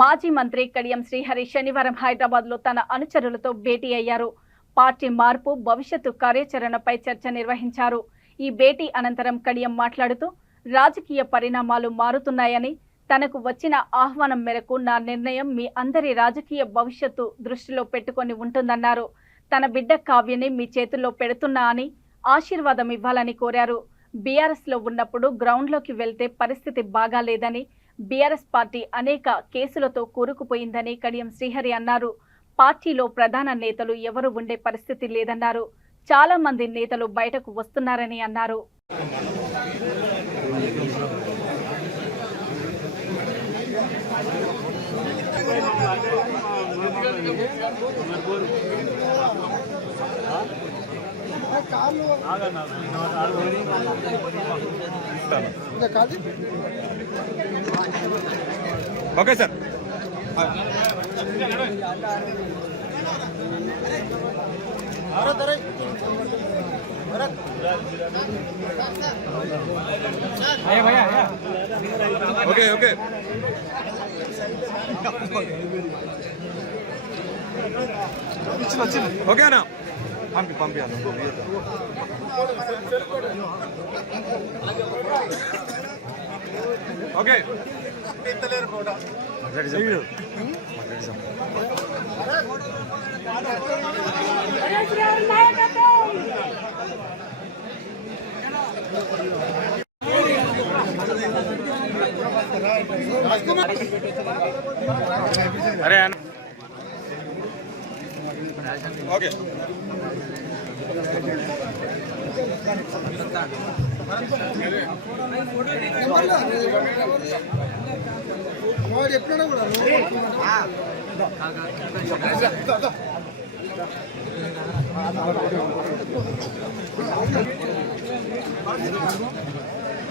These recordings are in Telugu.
మాజీ మంత్రి కడియం శ్రీహరి శనివారం హైదరాబాద్ లో తన అనుచరులతో భేటీ అయ్యారు. పార్టీ మార్పు భవిష్యత్తు కార్యాచరణపై చర్చ నిర్వహించారు. ఈ భేటీ అనంతరం కడియం మాట్లాడుతూ రాజకీయ పరిణామాలు మారుతున్నాయని, తనకు వచ్చిన ఆహ్వానం మేరకు నా నిర్ణయం మీ అందరి రాజకీయ భవిష్యత్తు దృష్టిలో పెట్టుకొని ఉంటుందన్నారు. తన బిడ్డ కావ్యని మీ చేతుల్లో పెడుతున్నా అని ఆశీర్వాదం ఇవ్వాలని కోరారు. బీఆర్ఎస్ లో ఉన్నప్పుడు గ్రౌండ్లోకి వెళ్తే పరిస్థితి బాగాలేదని, బీఆర్ఎస్ పార్టీ అనేక కేసులతో కూరుకుపోయిందని కడియం శ్రీహరి అన్నారు. పార్టీలో ప్రధాన నేతలు ఎవరు ఉండే పరిస్థితి లేదన్నారు. చాలా మంది నేతలు బయటకు వస్తున్నారని అన్నారు. Okay sir. ఓకే ఓకే ఓకేనా పంపించాను. ఓకే అరే ఓకే ఎప్పుడైనా కూడా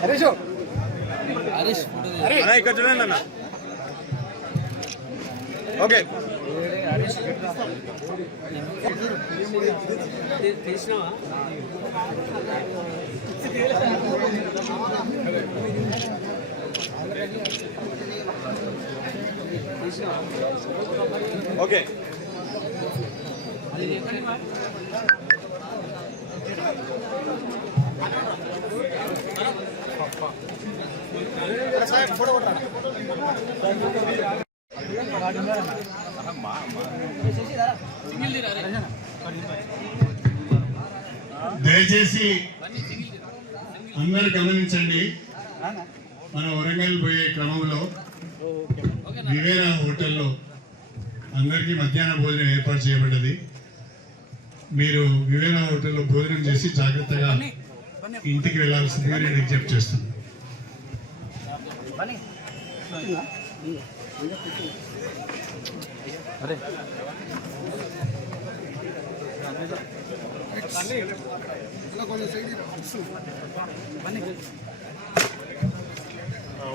హరీష్ ఇక్కడ చూడండి అన్న. ఓకే ఓకే దయచేసి అందరు గమనించండి. మన వరంగల్ పోయే క్రమంలో వివేరా హోటల్లో అందరికీ మధ్యాహ్న భోజనం ఏర్పాటు చేయబడ్డది. మీరు వివేరా హోటల్లో భోజనం చేసి జాగ్రత్తగా ఇంటికి వెళ్లాల్సిందిగా నేను విజ్ఞప్తి చేస్తున్నాను.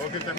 కొంచెం